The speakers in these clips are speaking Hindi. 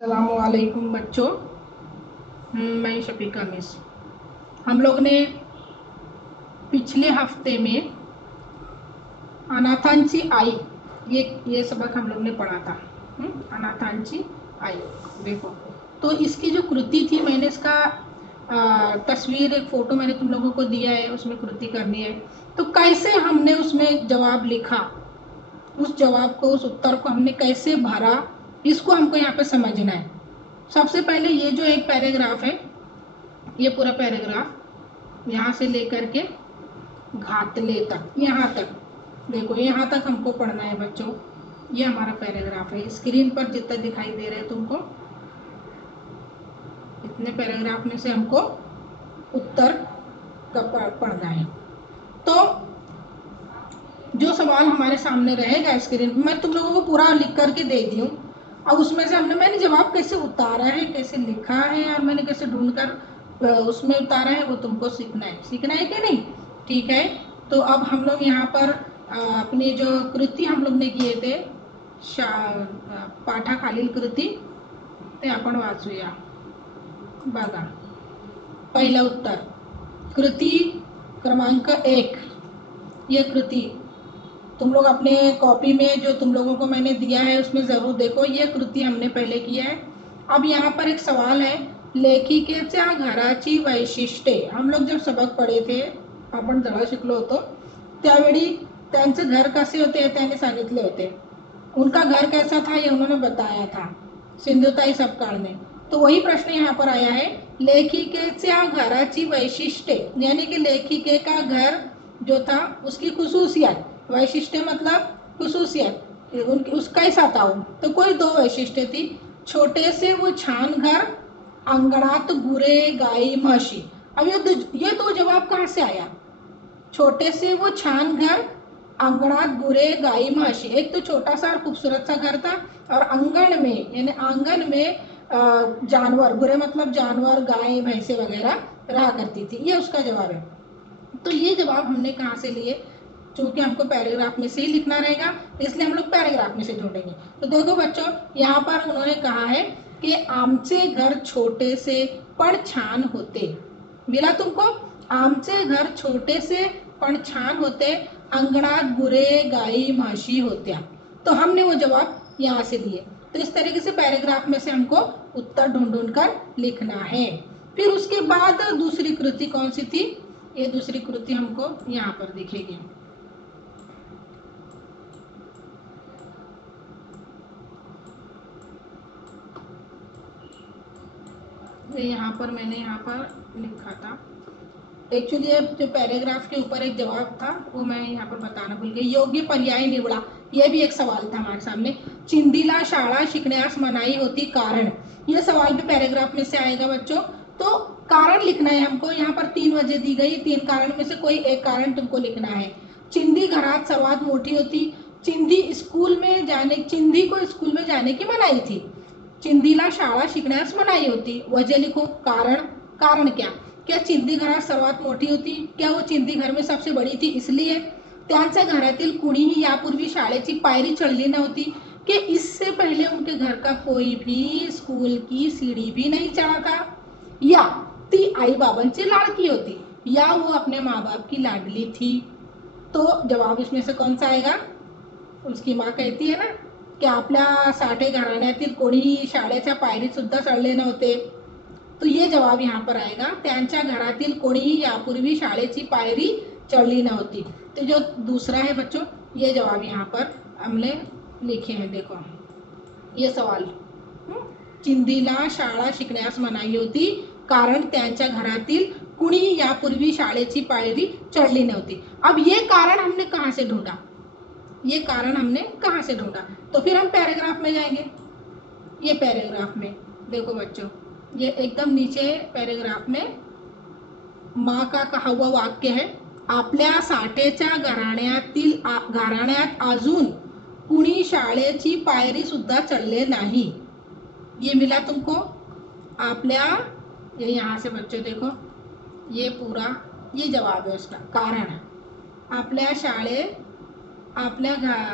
अस्सलामुअलैकुम बच्चों। मैं शफीका मिस। हम लोग ने पिछले हफ्ते में अनाथांची आई ये सबक हम लोग ने पढ़ा था। अनाथांची आई। देखो, तो इसकी जो कृति थी, मैंने इसका तस्वीर, एक फोटो मैंने तुम लोगों को दिया है, उसमें कृति करनी है। तो कैसे हमने उसमें जवाब लिखा, उस जवाब को, उस उत्तर को हमने कैसे भरा, इसको हमको यहाँ पे समझना है। सबसे पहले ये जो एक पैराग्राफ है, ये पूरा पैराग्राफ यहाँ से लेकर के घातले तक, यहाँ तक देखो, यहाँ तक हमको पढ़ना है बच्चों। ये हमारा पैराग्राफ है। स्क्रीन पर जितना दिखाई दे रहा है तुमको, इतने पैराग्राफ में से हमको उत्तर का पढ़ना है। तो जो सवाल हमारे सामने रहेगा स्क्रीन पर, मैं तुम लोगों को पूरा लिख करके दे दी हूँ। अब उसमें से मैंने जवाब कैसे उतारा है, कैसे लिखा है, और मैंने कैसे ढूंढ कर उसमें उतारा है, वो तुमको सीखना है कि नहीं? ठीक है। तो अब हम लोग यहाँ पर अपनी जो कृति हम लोग ने किए थे, पाठाखालील कृती, ते आपण वाचूया। बघा, पहिलं उत्तर, कृती क्रमांक 1, ये कृति तुम लोग अपने कॉपी में जो तुम लोगों को मैंने दिया है उसमें ज़रूर देखो। ये कृति हमने पहले किया है। अब यहाँ पर एक सवाल है, लेखिकेच्या घराची वैशिष्ट्ये। हम लोग जब सबक पढ़े थे, आपण धडा शिकलो होतो, त्यावेळी त्यांचं घर कसे होते त्यांनी सांगितले होते। उनका घर कैसा था ये उन्होंने बताया था, सिंधुताई सपकाळ ने। तो वही प्रश्न यहाँ पर आया है, लेखिकेच्या घराची वैशिष्ट्ये, यानी कि लेखिके का घर जो था उसकी खुसूसियत, वैशिष्ट्य मतलब खुसूसियत, उसका कैसा था? तो कोई 2 वैशिष्ट्य थी। छोटे से वो छान घर, अंगणात गुरे गाई म्हशी। अब ये 2 जवाब कहाँ से आया? छोटे से वो छान घर, अंगणात गुरे गाई म्हशी। एक तो छोटा सा और खूबसूरत सा घर था, और आंगन में, यानी आंगन में जानवर, गुरे मतलब जानवर, गाय भैंसे वगैरह रहा करती थी। ये उसका जवाब है। तो ये जवाब हमने कहाँ से लिए? चूंकि हमको पैराग्राफ में से ही लिखना रहेगा, इसलिए हम लोग पैराग्राफ में से ढूंढेंगे। तो देखो बच्चों, यहाँ पर उन्होंने कहा है कि आमचे घर छोटे से पण छान होते। मिला तुमको? आमचे घर छोटे से पण छान होते, अंगणात गुरे गाई म्हशी होत्या। तो हमने वो जवाब यहाँ से लिए। तो इस तरीके से पैराग्राफ में से हमको उत्तर ढूंढ कर लिखना है। फिर उसके बाद दूसरी कृति कौन सी थी? ये दूसरी कृति हमको यहाँ पर दिखेगी। यहाँ पर मैंने यहाँ पर लिखा था, एक्चुअली जो पैराग्राफ के ऊपर एक जवाब था वो मैं यहाँ पर बताना भूल गई। योग्य पर्याय निवडा, ये भी एक सवाल था हमारे सामने। चिंदीला शाळा शिकण्यास मनाई होती, कारण। ये सवाल भी पैराग्राफ में से आएगा बच्चों। तो कारण लिखना है हमको। यहाँ पर 3 वजह दी गई, 3 कारण में से कोई एक कारण तुमको लिखना है। चिंदी घरात सर्वात मोठी होती। चिंदी को स्कूल में जाने की मनाई थी। चिंदीला शाळा शिकण्यास मनाई होती। वजह लिखो, कारण क्या? क्या चिंदी घरात सर्वात मोठी होती? क्या वो चिंदी घर में सबसे बड़ी थी इसलिए? त्यांच्या घरातील कुणीही यापूर्वी शाळेची पायरी चढली नव्हती, कि इससे पहले उनके घर का कोई भी स्कूल की सीढ़ी भी नहीं चढ़ा था? या ती आई बाबांची लाडकी होती, या वो अपने माँ बाप की लाडली थी? तो जवाब इसमें से कौन सा आएगा? उसकी माँ कहती है ना की आपल्या साठे घराण्यातील कोणीही शाळेच्या पायरीत सुद्धा चढले नव्हते। तो ये जवाब यहाँ पर आएगा, त्यांच्या घरातील कोणीही यापूर्वी शाळेची पायरी चढ़ली नव्हती। तो जो दूसरा है बच्चों, ये जवाब यहाँ पर हमने लिखे हैं। देखो ये सवाल, चिंदीला शाळा शिकण्यास मनाई होती, कारण त्यांच्या घरातील कुणीही यापूर्वी शाळेची पायरी चढ़ली नव्हती। अब ये कारण हमने कहाँ से ढूंढा? ये कारण हमने कहाँ से ढूंढा? तो फिर हम पैराग्राफ में जाएंगे। ये पैराग्राफ में देखो बच्चों, ये एकदम नीचे पैराग्राफ में माँ का कहा हुआ वाक्य है, आपल्या साठेच्या घराण्यात अजून कुणी शाळेची पायरी सुद्धा चढले नाही। ये मिला तुमको? आपल्या, ये यहाँ से बच्चों देखो, ये पूरा ये जवाब है उसका। कारण, आपल्या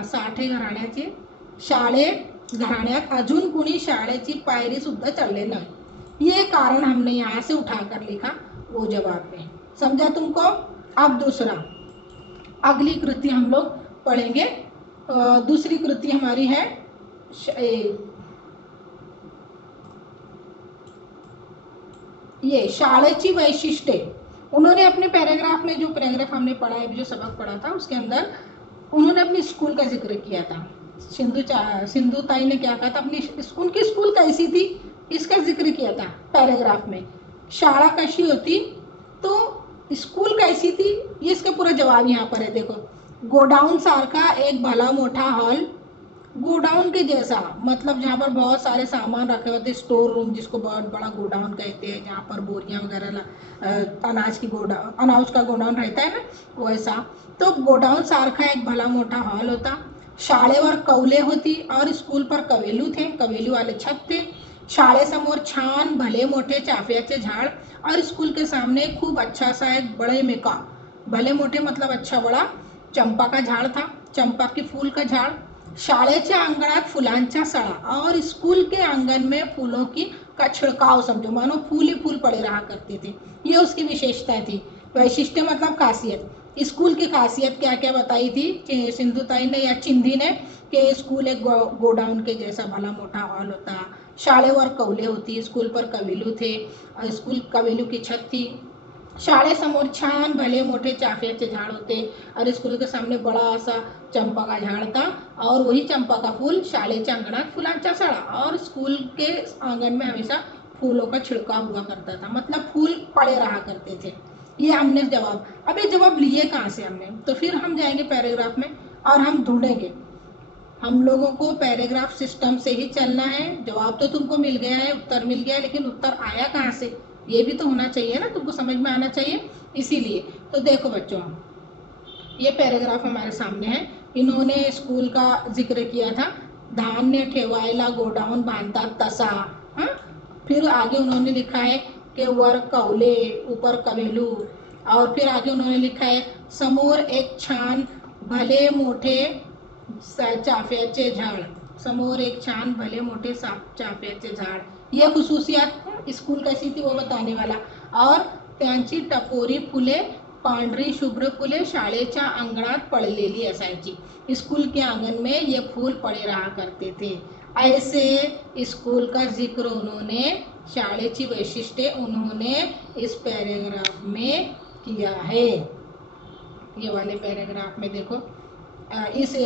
साठे घराण्याचे शाळेत घराण्यात अजून कुणी शाळेची पायरी सुद्धा चढले नहीं। ये कारण हमने यहाँ से उठाकर लिखा वो जवाब में। समझा तुमको? अब दूसरा, अगली कृति हम लोग पढ़ेंगे। दूसरी कृति हमारी है ये शाळेची वैशिष्ट्ये। उन्होंने अपने पैराग्राफ में, जो पैराग्राफ हमने पढ़ा है, जो सबक पढ़ा था उसके अंदर उन्होंने अपनी स्कूल का जिक्र किया था। सिंधु ताई ने क्या कहा था, अपनी उनकी स्कूल कैसी थी इसका जिक्र किया था पैराग्राफ में। शाळा कशी होती तो स्कूल कैसी थी, ये इसका पूरा जवाब यहाँ पर है। देखो, गोडाउन सारखा एक भला मोठा हॉल, गोडाउन के जैसा मतलब जहाँ पर बहुत सारे सामान रखे हुए थे, स्टोर रूम जिसको बहुत बड़ा गोडाउन कहते हैं, जहाँ पर बोरियां वगैरह अनाज का गोडाउन रहता है ना, वैसा। तो गोडाउन सारखा एक भला मोठा हॉल होता। शाळेवर कौले होती और स्कूल पर कवेलू थे, कवेलू वाले छत थे। शाळेसमोर छान भले मोठे चाफ्याचे झाड और स्कूल के सामने खूब अच्छा सा एक बड़े में का, भले मोठे मतलब अच्छा बड़ा चंपा का झाड़ था, चंपा की फूल का झाड़। शाळेच्या अंगणात फुलांचा सड़ा और स्कूल के आंगन में फूलों की का छिड़काव, समझो मानो फूल ही फूल पड़े रहा करते थे। ये उसकी विशेषता थी। वैशिष्ट्य मतलब खासियत। स्कूल की खासियत क्या क्या बताई थी सिंधुताई ने या चिंधी ने, कि स्कूल एक गोडाउन के जैसा भला मोठा हॉल होता, शाळेवर कौले होती, स्कूल पर कवेलू थे और स्कूल कवेलू की छत थी। शाळेसमोर छान भले मोठे चाफ्याचे झाड़ होते और स्कूल के सामने बड़ा सा चंपा का झाड़ था और वही चंपा का फूल शाळेच्या अंगणात फुलांचा सड़ा, और स्कूल के आंगन में हमेशा फूलों का छिड़काव हुआ करता था, मतलब फूल पड़े रहा करते थे। ये हमने जवाब। अब ये जवाब लिए कहाँ से हमने, तो फिर हम जाएंगे पैराग्राफ में और हम ढूंढेंगे। हम लोगों को पैराग्राफ सिस्टम से ही चलना है। जवाब तो तुमको मिल गया है, उत्तर मिल गया है, लेकिन उत्तर आया कहाँ से ये भी तो होना चाहिए ना, तुमको समझ में आना चाहिए। इसीलिए तो देखो बच्चों, ये पैराग्राफ हमारे सामने है। इन्होंने स्कूल का जिक्र किया था, धान्य ठेवायला गोडाउन बांधतात तसा। हाँ, फिर आगे उन्होंने लिखा है कि वर कौले, ऊपर कवेलू, और फिर आगे उन्होंने लिखा है समोर एक छान भले मोठे चाफ्याचे झाड, समोर एक छान भले मोठे चाफ्याचे झाड। ये खुसूसियात स्कूल कैसी थी वो बताने वाला। और त्यांची टपोरी फुले, पांढरी शुभ्र फुले शाळेच्या अंगणात पडलेली असायची। स्कूल के आंगन में ये फूल पड़े रहा करते थे। ऐसे स्कूल का जिक्र उन्होंने, शाळेची वैशिष्ट्य उन्होंने इस पैराग्राफ में किया है। ये वाले पैराग्राफ में देखो, इस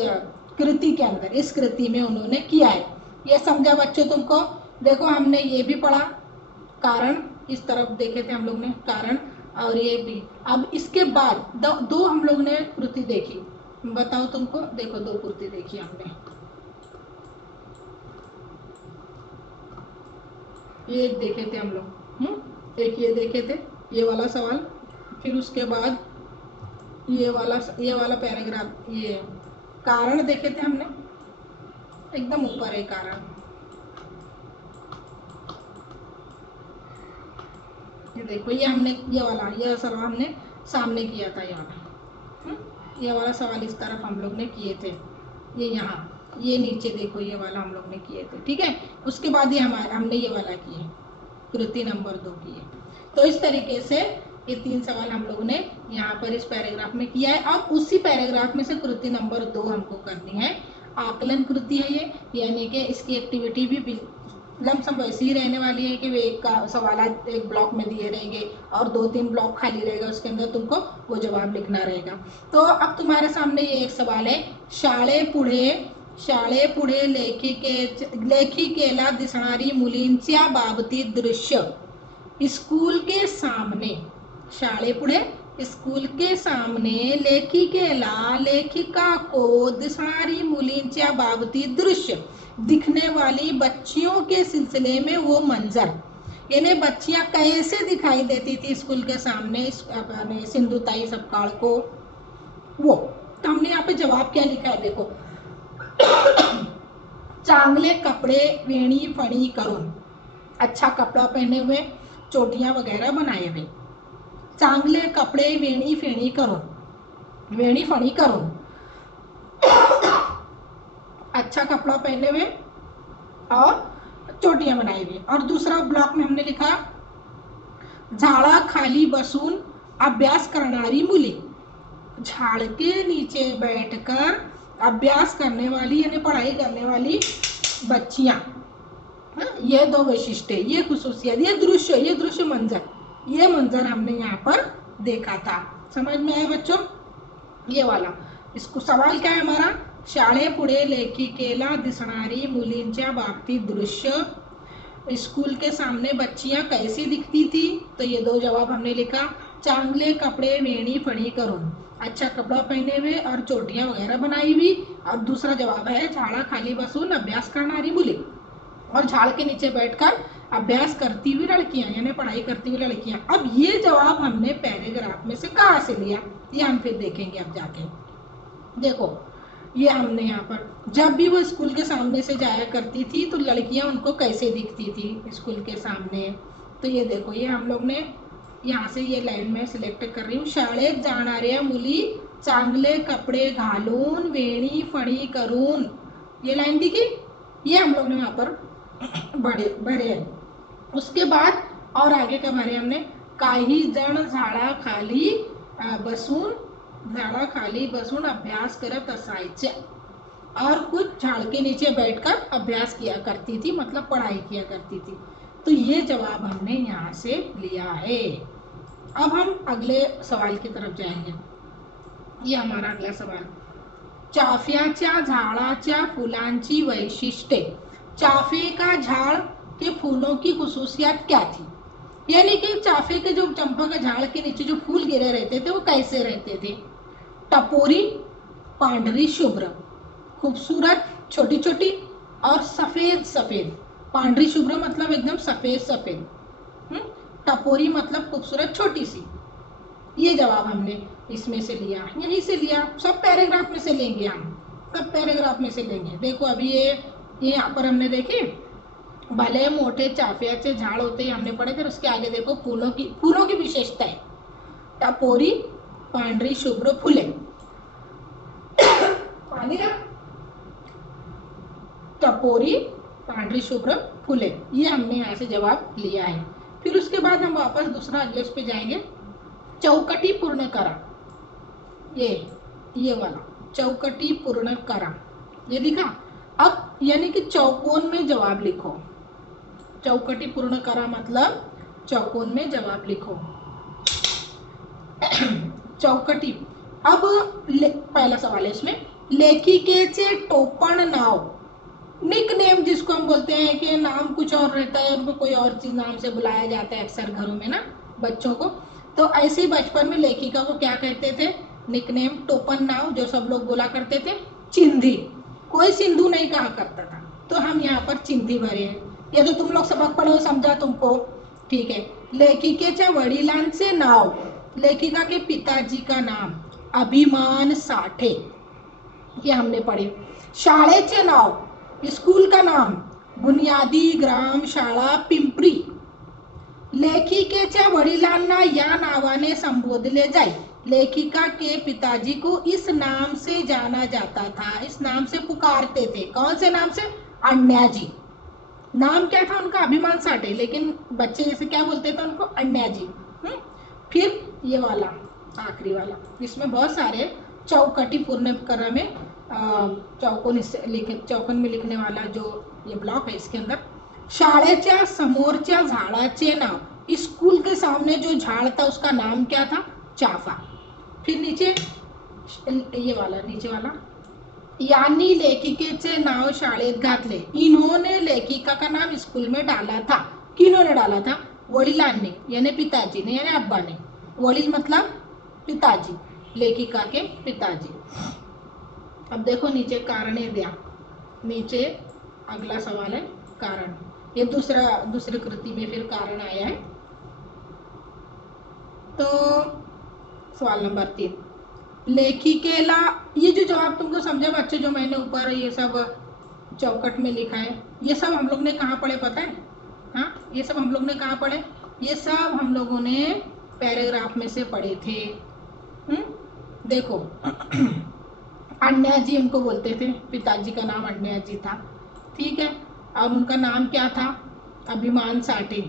कृति के अंदर, इस कृति में उन्होंने किया है। ये समझा बच्चों तुमको? देखो, हमने ये भी पढ़ा, कारण इस तरफ देखे थे हम लोग ने, कारण, और ये भी। अब इसके बाद दो हम लोग ने कृति देखी, बताओ तुमको। देखो, दो कृति देखी हमने। ये एक देखे थे हम लोग, एक ये देखे थे, ये वाला सवाल, फिर उसके बाद ये वाला पैराग्राफ, ये कारण देखे थे हमने, एकदम ऊपर है कारण। ये देखो, ये हमने ये सवाल हमने सामने किया था, ये वाला सवाल इस तरफ हम लोग ने किए थे, ये यहाँ, ये नीचे देखो, ये वाला हम लोग ने किए थे, ठीक है। उसके बाद ये हमने ये वाला किए, कृति नंबर 2 किए। तो इस तरीके से ये 3 सवाल हम लोगों ने यहाँ पर इस पैराग्राफ में किया है। अब उसी पैराग्राफ में से कृति नंबर 2 हमको करनी है। आकलन कृति है ये, यानी कि इसकी एक्टिविटी भी लमसम वैसी ही रहने वाली है कि वे एक का सवाल एक ब्लॉक में दिए रहेंगे और 2-3 ब्लॉक खाली रहेगा, उसके अंदर तुमको वो जवाब लिखना रहेगा। तो अब तुम्हारे सामने ये एक सवाल है, शाळे पुढे लेखिकेला दिसणारी मुलींच्या बाबतीत दृश्य। स्कूल के सामने, शाळे पुढे स्कूल के सामने लेखिका को दिसणारी मुलींच्या बाबतीत दृश्य, दिखने वाली बच्चियों के सिलसिले में वो मंजर, यानी बच्चियां कैसे दिखाई देती थी स्कूल के सामने सिंधुताई सपकाळ को, वो। तो हमने यहाँ पे जवाब क्या लिखा है, देखो, चांगले कपड़े वेणी फणी करून, अच्छा कपड़ा पहने हुए, चोटियां वगैरह बनाए हुए। चांगले कपड़े वेणी फणी करून, अच्छा कपड़ा पहने हुए, और चोटियां बनाई हुई। और दूसरा ब्लॉक में हमने लिखा झाड़ा खाली बसून अभ्यास करणारी मुली, झाड़ के नीचे बैठकर अभ्यास करने वाली यानी पढ़ाई करने वाली बच्चियां। ये दो वैशिष्ट्य, ये खुसूसियत, ये दृश्य मंजर, ये मंजर हमने यहाँ पर देखा था। समझ में आया बच्चों? ये वाला इसको सवाल क्या है हमारा, शाळेपुढे लेखिकेला दिसणारी मुलींच्या बाबतीत दृश्य, स्कूल के सामने बच्चियां कैसी दिखती थी, तो ये दो जवाब हमने लिखा। चांगले कपड़े वेणी फणी करून, अच्छा कपड़ा पहने हुए और चोटियां वगैरह बनाई हुई। और दूसरा जवाब है झाड़ा खाली बसून अभ्यास करणारी मुली, और झाड़ के नीचे बैठकर अभ्यास करती हुई लड़कियां यानी पढ़ाई करती हुई लड़कियां। अब ये जवाब हमने पैराग्राफ में से कहाँ से लिया, ये हम फिर देखेंगे। अब जाके देखो, ये हमने यहाँ पर जब भी वो स्कूल के सामने से जाया करती थी तो लड़कियां उनको कैसे दिखती थी स्कूल के सामने, तो ये देखो, ये हम लोग ने यहाँ से ये लाइन में सिलेक्ट कर रही हूँ। शाळेत जाणाऱ्या मुली चांगले कपडे घालून वेणी फणी करून, ये लाइन दिखी, ये हम लोग ने यहाँ पर भरे हैं। उसके बाद और आगे का भरे हमने, काही जण झाडाखाली बसून अभ्यास करत असायचे, और कुछ झाड़ के नीचे बैठकर अभ्यास किया करती थी, मतलब पढ़ाई किया करती थी। तो ये जवाब हमने यहाँ से लिया है। अब हम अगले सवाल की तरफ जाएंगे। ये हमारा अगला सवाल, चाफ्याच्या झाडाच्या फुलांची वैशिष्ट्ये, चाफे का झाड़ के फूलों की खुसूसियत क्या थी, यानी कि चाफे के जो चंपा का झाड़ के नीचे जो फूल गिरे रहते थे वो कैसे रहते थे। टपोरी, पांढरी शुभ्र, खूबसूरत, छोटी छोटी और सफेद सफेद। पांढरी शुभ्र मतलब एकदम सफेद सफेद, टपोरी मतलब खूबसूरत छोटी सी। ये जवाब हमने इसमें से लिया, यहीं से लिया, सब पैराग्राफ में से लेंगे हम, सब पैराग्राफ में से लेंगे। देखो अभी ये यहाँ पर हमने देखे भले मोटे चाफियाचे झाड़ होते हैं, हमने पढ़े थे। उसके आगे देखो फूलों की विशेषताएं, टपोरी, पांढरी शुभ्र फुले, पानी ना, टपोरी, पांढरी शुभ्र फुले, ये हमने यहाँ से जवाब लिया है। फिर उसके बाद हम वापस दूसरा अगले पे जाएंगे, चौकटी पूर्ण करा, ये वाला चौकटी पूर्ण करा, ये दिखा। अब यानी कि चौकोन में जवाब लिखो, चौकटी पूर्ण करा मतलब चौकोन में जवाब लिखो। चौकटी। अब पहला सवाल है इसमें, लेखिकेचे टोपण नाव, निक नेम जिसको हम बोलते हैं कि नाम कुछ और रहता है, उनको कोई और चीज नाम से बुलाया जाता है अक्सर घरों में ना बच्चों को। तो ऐसे ही बचपन में लेखिका को क्या कहते थे, निक नेम, टोपन नाव, जो सब लोग बोला करते थे चिंधी, कोई सिंधु नहीं कहा करता था, तो हम यहाँ पर चिंधी भरे हैं। ये तो तुम लोग सबक पढ़े, समझा तुमको, ठीक है। लेखिकेच्या वडिलांचे नाव, लेखिका के पिताजी का नाम अभिमान साठे, ये हमने पढ़े। शाळेचे नाव, स्कूल का नाम बुनियादी ग्राम शाळा पिंपरी। लेखिकेच्या वडिलांना या नावाने संबोधले जाए, लेखिका के पिताजी को इस नाम से जाना जाता था, इस नाम से पुकारते थे। कौन से नाम से? अन्या जी। नाम क्या था उनका? अभिमान साठे, लेकिन बच्चे जैसे क्या बोलते थे उनको? अन्या जी। फिर ये वाला आखिरी वाला, इसमें बहुत सारे चौकटी पूर्ण करा में चौकोन में लिखने वाला जो ये ब्लॉक है, इसके अंदर शाळेच्या समोरच्या झाडाचे नाव, स्कूल के सामने जो झाड़ था उसका नाम क्या था? चाफा। फिर नीचे ये वाला, नीचे वाला, यांनी लेखिकेचे नाव शाळेत घातले, इन्होंने लेखिका का नाम स्कूल में डाला था। किन्होंने डाला था? वडिलांनी, यानी पिताजी ने, यानी अब्बा ने। वडील मतलब पिताजी, लेखिका के पिताजी। अब देखो नीचे कारणे द्या, नीचे अगला सवाल है कारण। ये दूसरी कृति में फिर कारण आया है। तो सवाल नंबर 3, लेखिकेला, ये जो जवाब तुमको समझा बच्चे, जो मैंने ऊपर ये सब चौकट में लिखा है, ये सब हम लोग ने कहाँ पढ़े पता है? हाँ, ये सब हम लोग ने कहाँ पढ़े? ये सब हम लोगों ने पैराग्राफ में से पढ़े थे। देखो अन्या जी उनको बोलते थे, पिताजी का नाम अन्या जी था, ठीक है। और उनका नाम क्या था? अभिमान साठे।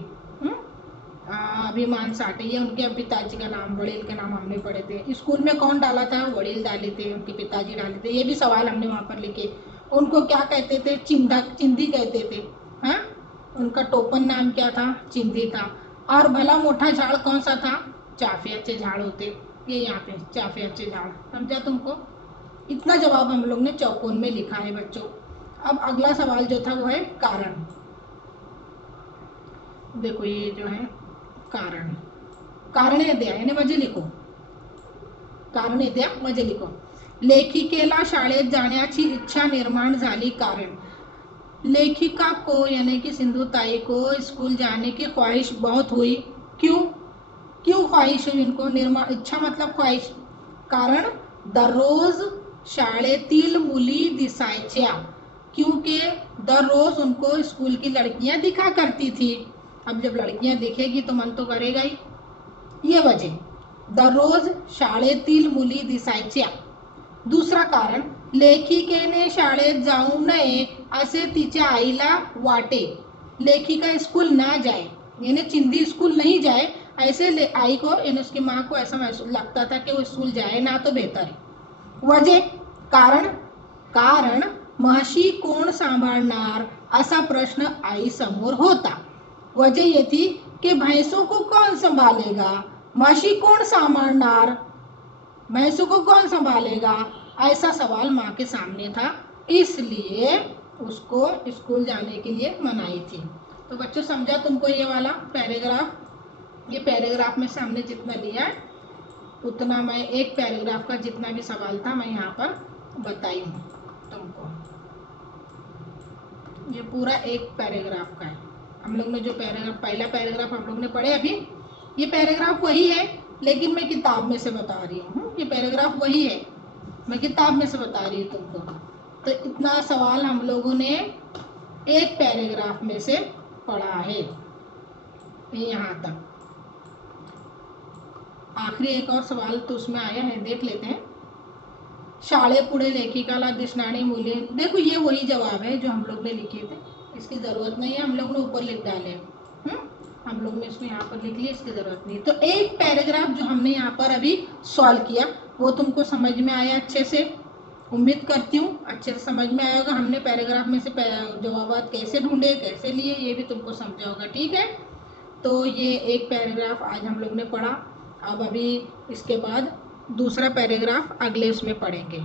अभिमान साठे, ये उनके पिताजी का नाम, वड़ील का नाम हमने पढ़े थे। स्कूल में कौन डाला था? वड़ील डाले थे, उनके पिताजी डाले थे। ये भी सवाल हमने वहाँ पर लिखे। उनको क्या कहते थे? चिंदी कहते थे। हाँ, उनका टोपन नाम क्या था? चिंदी था। और भला मोटा झाड़ कौन सा था? चाफियाचे झाड़ होते, ये यहाँ पे चाफियाचे झाड़। समझा तुमको? इतना जवाब हम लोग ने चौकोन में लिखा है बच्चों। अब अगला सवाल जो था वो है कारण। देखो ये जो है कारण, कारणे द्या यानी वजह लिखो, कारणे द्या वजह लिखो। लेखिकेला शाळेत जाण्याची इच्छा निर्माण झाली कारण। लेखिका को यानी कि सिंधुताई को स्कूल जाने की ख्वाहिश बहुत हुई। क्यों? क्यों ख्वाहिश हुई उनको? निर्माण, इच्छा मतलब ख्वाहिश। कारण दररोज शाळेतील मुली दिसायच्या, क्योंकि दररोज उनको स्कूल की लड़कियां दिखा करती थी। अब जब लड़कियां दिखेगी तो मन तो करेगा ही, ये वजह। दररोज शाळेतील मुली दिसायच्या। दूसरा कारण, लेखिकेने शाळेत जाऊ नये असे तिच्या आईला वाटे। लेखिका स्कूल ना जाए यानी चिंदी स्कूल नहीं जाए, ऐसे आई को यानी उसकी माँ को ऐसा महसूस लगता था कि वो स्कूल जाए ना तो बेहतर है। वजह, कारण, कारण म्हशी कोण सांभाळणार असा प्रश्न आई समोर होता। वजह ये थी कि भैंसों को कौन संभालेगा, म्हशी कौन संभालणार, भैंसों को कौन संभालेगा, ऐसा सवाल माँ के सामने था, इसलिए उसको स्कूल जाने के लिए मनाई थी। तो बच्चों समझा तुमको ये वाला पैराग्राफ? ये पैराग्राफ में से हमने जितना लिया है उतना मैं एक पैराग्राफ का जितना भी सवाल था मैं यहाँ पर बताई हूँ तुमको। ये पूरा एक पैराग्राफ का है। हम लोग ने जो पैराग्राफ, पहला पैराग्राफ हम लोग ने पढ़े अभी, ये पैराग्राफ वही है लेकिन मैं किताब में से बता रही हूँ। ये पैराग्राफ वही है, मैं किताब में से बता रही हूँ तुमको। तो इतना सवाल हम लोगों ने एक पैराग्राफ में से पढ़ा है, यहाँ तक। आखिरी एक और सवाल तो उसमें आया है, देख लेते हैं। शाळेपुढे लेखिकाला दिसणारी मुले, देखो ये वही जवाब है जो हम लोग ने लिखे थे, इसकी ज़रूरत नहीं है, हम लोग ने ऊपर लिख डाले। हम लोग ने इसमें यहाँ पर लिख लिया, इसकी ज़रूरत नहीं। तो एक पैराग्राफ जो हमने यहाँ पर अभी सॉल्व किया वो तुमको समझ में आया अच्छे से, उम्मीद करती हूँ अच्छे से समझ में आएगा। हमने पैराग्राफ में से जवाब कैसे ढूंढे, कैसे लिए, ये भी तुमको समझा होगा। ठीक है, तो ये एक पैराग्राफ आज हम लोग ने पढ़ा। अब अभी इसके बाद दूसरा पैराग्राफ अगले उसमें पढ़ेंगे।